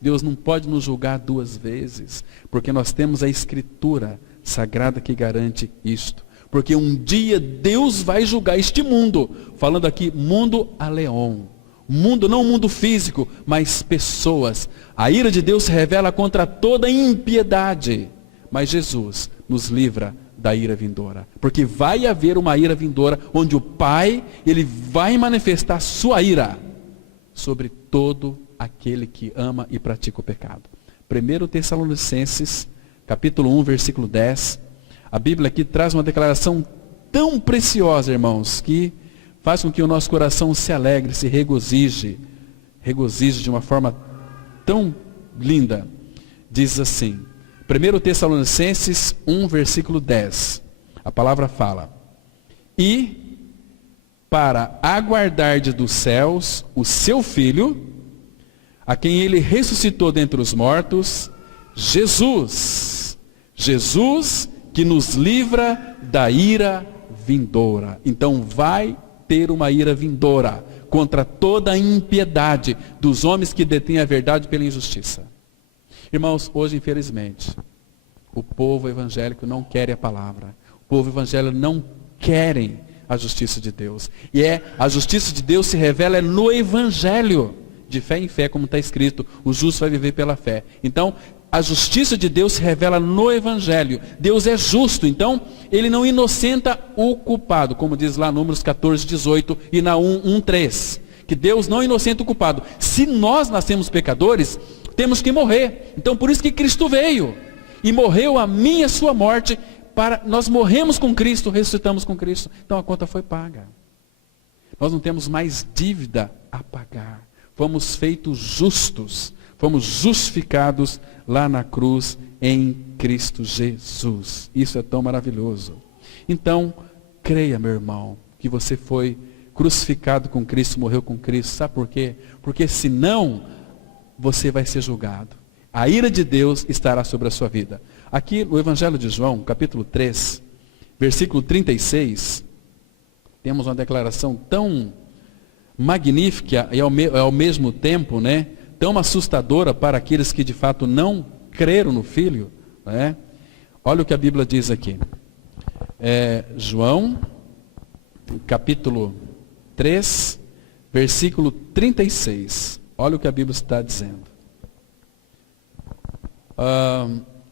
Deus não pode nos julgar duas vezes, porque nós temos a Escritura Sagrada que garante isto. Porque um dia Deus vai julgar este mundo. Falando aqui, mundo aleon. Mundo, não mundo físico, mas pessoas. A ira de Deus se revela contra toda impiedade. Mas Jesus nos livra da ira vindoura. Porque vai haver uma ira vindoura, onde o Pai, Ele vai manifestar sua ira sobre todo aquele que ama e pratica o pecado. 1 Tessalonicenses, capítulo 1, versículo 10. A Bíblia aqui traz uma declaração tão preciosa, irmãos, que faz com que o nosso coração se alegre, se regozije de uma forma tão linda. Diz assim, 1 Tessalonicenses 1, versículo 10. A palavra fala: e para aguardarde dos céus o seu Filho, a quem ele ressuscitou dentre os mortos, Jesus. Jesus que nos livra da ira vindoura. Então vai ter uma ira vindoura contra toda a impiedade dos homens que detêm a verdade pela injustiça. Irmãos, hoje infelizmente, o povo evangélico não quer a palavra. O povo evangélico não querem a justiça de Deus. E a justiça de Deus se revela no evangelho, de fé em fé, como está escrito, o justo vai viver pela fé. Então, a justiça de Deus se revela no evangelho. Deus é justo, então ele não inocenta o culpado, como diz lá Números 14, 18 e Naum 1, 3, que Deus não inocenta o culpado. Se nós nascemos pecadores, temos que morrer. Então por isso que Cristo veio e morreu a minha e a sua morte, para nós morremos com Cristo, ressuscitamos com Cristo. Então a conta foi paga. Nós não temos mais dívida a pagar. Fomos feitos justos, fomos justificados lá na cruz em Cristo Jesus. Isso é tão maravilhoso. Então, creia, meu irmão, que você foi crucificado com Cristo, morreu com Cristo. Sabe por quê? Porque senão você vai ser julgado. A ira de Deus estará sobre a sua vida. Aqui no Evangelho de João, capítulo 3, versículo 36, temos uma declaração tão magnífica e ao mesmo tempo, tão assustadora para aqueles que de fato não creram no Filho. Olha o que a Bíblia diz aqui. João, capítulo 3, versículo 36. Olha o que a Bíblia está dizendo.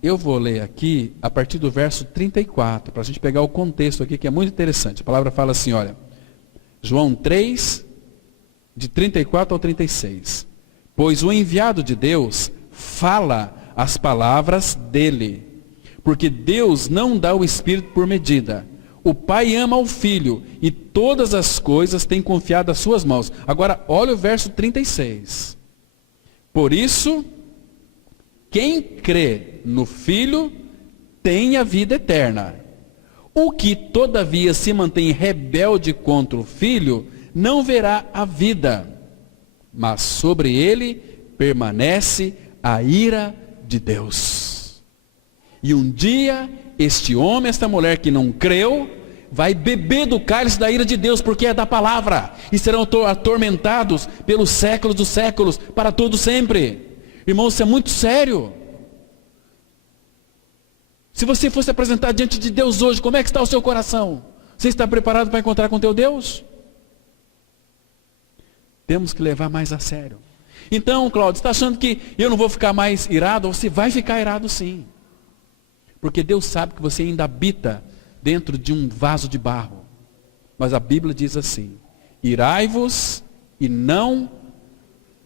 Eu vou ler aqui a partir do verso 34, para a gente pegar o contexto aqui, que é muito interessante. A palavra fala assim, olha, João 3, de 34 ao 36. Pois o enviado de Deus fala as palavras dele, porque Deus não dá o Espírito por medida. O Pai ama o Filho, e todas as coisas tem confiado às suas mãos. Agora, olha o verso 36. Por isso, quem crê no Filho tem a vida eterna. O que, todavia, se mantém rebelde contra o Filho, não verá a vida, mas sobre ele permanece a ira de Deus. E um dia, este homem, esta mulher que não creu, vai beber do cálice da ira de Deus, porque é da palavra, e serão atormentados pelos séculos dos séculos, para todo sempre. Irmãos, isso é muito sério. Se você fosse apresentar diante de Deus hoje, como é que está o seu coração? Você está preparado para encontrar com teu Deus? Temos que levar mais a sério. Então, Cláudio, você está achando que eu não vou ficar mais irado? Você vai ficar irado sim. Porque Deus sabe que você ainda habita dentro de um vaso de barro. Mas a Bíblia diz assim: irai-vos e não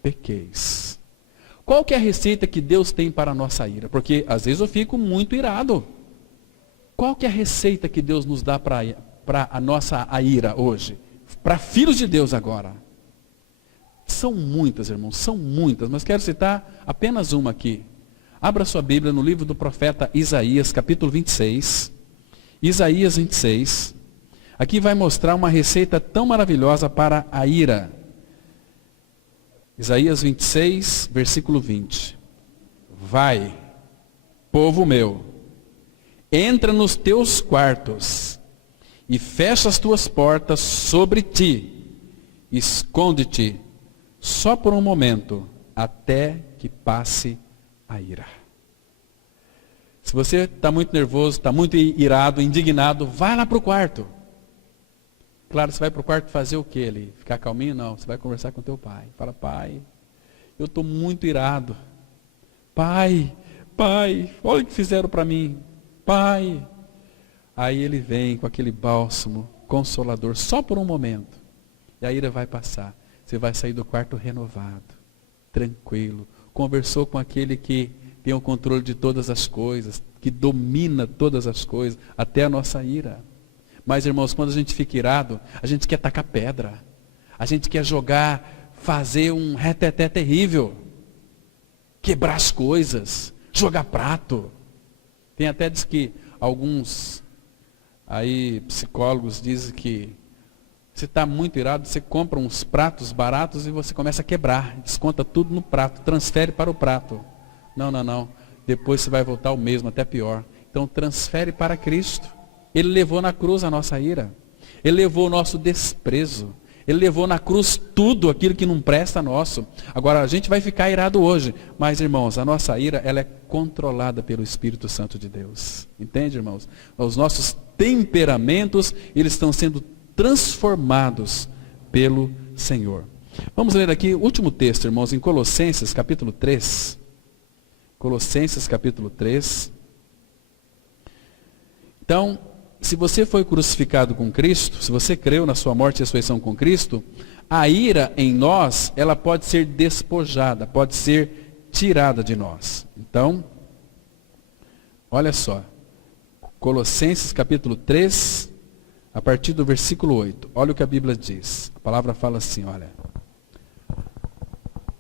pequeis. Qual que é a receita que Deus tem para a nossa ira? Porque às vezes eu fico muito irado. Qual que é a receita que Deus nos dá para a nossa ira hoje? Para filhos de Deus agora. São muitas, irmãos, são muitas, mas quero citar apenas uma aqui. Abra sua Bíblia no livro do profeta Isaías, capítulo 26. Isaías 26. Aqui vai mostrar uma receita tão maravilhosa para a ira. Isaías 26, versículo 20. Vai, povo meu, entra nos teus quartos e fecha as tuas portas sobre ti. Esconde-te só por um momento, até que passe a ira. Se você está muito nervoso, está muito irado, indignado, vai lá para o quarto. Claro, você vai para o quarto fazer o que ali? Ficar calminho? Não, você vai conversar com teu pai. Fala, pai, eu estou muito irado. Pai, olha o que fizeram para mim. Pai. Aí ele vem com aquele bálsamo consolador, só por um momento. E a ira vai passar. Você vai sair do quarto renovado, tranquilo. Conversou com aquele que tem o controle de todas as coisas, que domina todas as coisas, até a nossa ira. Mas, irmãos, quando a gente fica irado, a gente quer tacar pedra. A gente quer jogar, fazer um reteté terrível. Quebrar as coisas, jogar prato. Tem até diz que alguns Aí psicólogos dizem que você está muito irado, você compra uns pratos baratos e você começa a quebrar, desconta tudo no prato, transfere para o prato. Não. Depois você vai voltar o mesmo, até pior. Então transfere para Cristo. Ele levou na cruz a nossa ira. Ele levou o nosso desprezo. Ele levou na cruz tudo aquilo que não presta nosso. Agora a gente vai ficar irado hoje, mas irmãos, a nossa ira, ela é controlada pelo Espírito Santo de Deus. Entende, irmãos? Os nossos temperamentos, eles estão sendo transformados pelo Senhor. Vamos ler aqui o último texto, irmãos, em Colossenses capítulo 3. Colossenses capítulo 3. Então, se você foi crucificado com Cristo, se você creu na sua morte e ressurreição com Cristo, a ira em nós, ela pode ser despojada, pode ser tirada de nós. Então, olha só. Colossenses capítulo 3, a partir do versículo 8. Olha o que a Bíblia diz. A palavra fala assim, olha.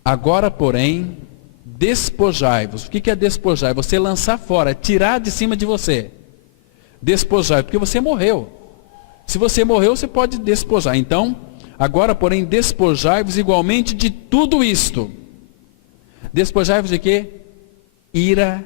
Agora, porém, despojai-vos. O que é despojar? É você lançar fora, é tirar de cima de você. Despojar, porque você morreu. Se você morreu, você pode despojar. Então, agora, porém, despojai-vos igualmente de tudo isto. Despojai-vos de quê? Ira,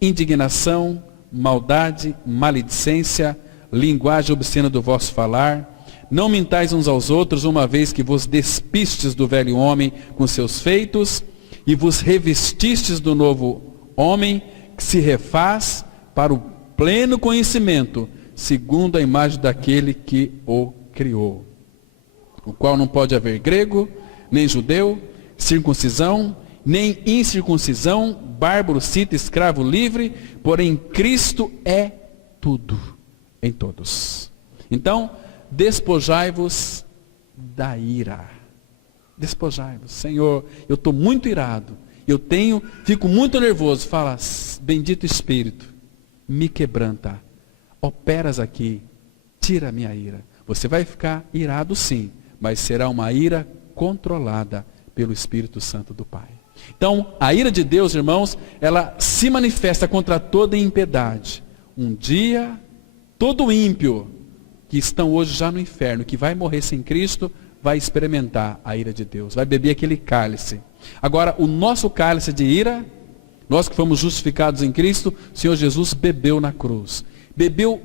indignação, maldade, maledicência, linguagem obscena do vosso falar. Não mintais uns aos outros, uma vez que vos despistes do velho homem com seus feitos, e vos revestistes do novo homem, que se refaz para o pleno conhecimento, segundo a imagem daquele que o criou. O qual não pode haver grego, nem judeu, circuncisão, nem incircuncisão, bárbaro, cita, escravo, livre, porém Cristo é tudo em todos. Então, despojai-vos da ira. Despojai-vos. Senhor, eu estou muito irado, fico muito nervoso. Fala, bendito Espírito, me quebranta, operas aqui, tira a minha ira. Você vai ficar irado sim, mas será uma ira controlada pelo Espírito Santo do Pai. Então, a ira de Deus, irmãos, ela se manifesta contra toda impiedade. Um dia, todo ímpio que estão hoje já no inferno, que vai morrer sem Cristo, vai experimentar a ira de Deus, vai beber aquele cálice. Agora, o nosso cálice de ira, nós que fomos justificados em Cristo, o Senhor Jesus bebeu na cruz. Bebeu,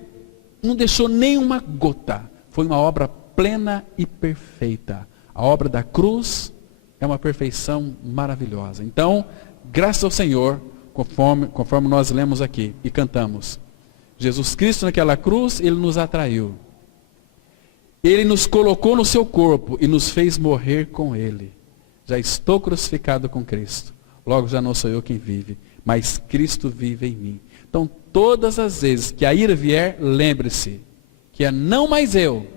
não deixou nenhuma gota. Foi uma obra plena e perfeita. A obra da cruz é uma perfeição maravilhosa. Então, graças ao Senhor, conforme nós lemos aqui e cantamos, Jesus Cristo naquela cruz, Ele nos atraiu. Ele nos colocou no seu corpo e nos fez morrer com Ele. Já estou crucificado com Cristo. Logo já não sou eu quem vive, mas Cristo vive em mim. Então, todas as vezes que a ira vier, lembre-se que é não mais eu,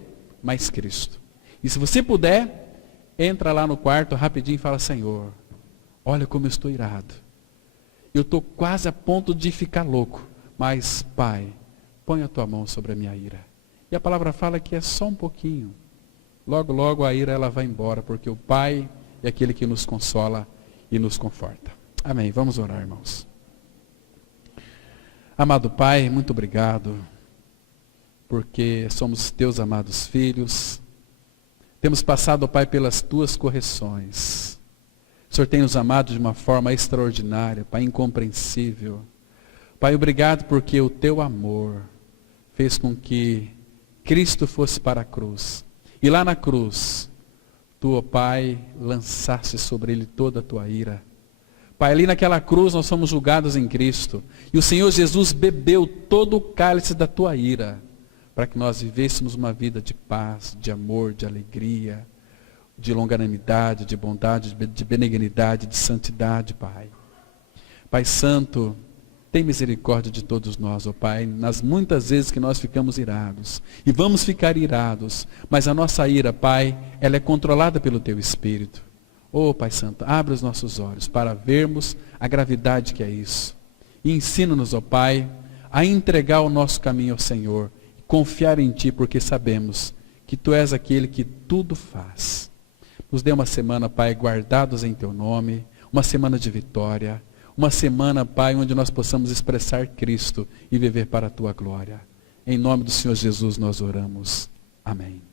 mas Cristo. E se você puder, entra lá no quarto rapidinho e fala, Senhor, olha como eu estou irado. Eu estou quase a ponto de ficar louco. Mas, Pai, põe a tua mão sobre a minha ira. E a palavra fala que é só um pouquinho. Logo, logo a ira ela vai embora, porque o Pai é aquele que nos consola e nos conforta. Amém. Vamos orar, irmãos. Amado Pai, muito obrigado, porque somos teus amados filhos. Temos passado, ó Pai, pelas tuas correções. O Senhor tem nos amado de uma forma extraordinária, Pai, incompreensível. Pai, obrigado porque o teu amor fez com que Cristo fosse para a cruz. E lá na cruz, tu, ó Pai, lançaste sobre ele toda a tua ira. Pai, ali naquela cruz nós somos julgados em Cristo. E o Senhor Jesus bebeu todo o cálice da tua ira, para que nós vivêssemos uma vida de paz, de amor, de alegria, de longanimidade, de bondade, de benignidade, de santidade, Pai. Pai Santo, tem misericórdia de todos nós, ó Pai, nas muitas vezes que nós ficamos irados. E vamos ficar irados, mas a nossa ira, Pai, ela é controlada pelo Teu Espírito. Ó Pai Santo, abre os nossos olhos para vermos a gravidade que é isso. E ensina-nos, ó Pai, a entregar o nosso caminho ao Senhor, confiar em Ti, porque sabemos que Tu és aquele que tudo faz. Nos dê uma semana, Pai, guardados em Teu nome, uma semana de vitória, uma semana, Pai, onde nós possamos expressar Cristo e viver para a Tua glória. Em nome do Senhor Jesus nós oramos. Amém.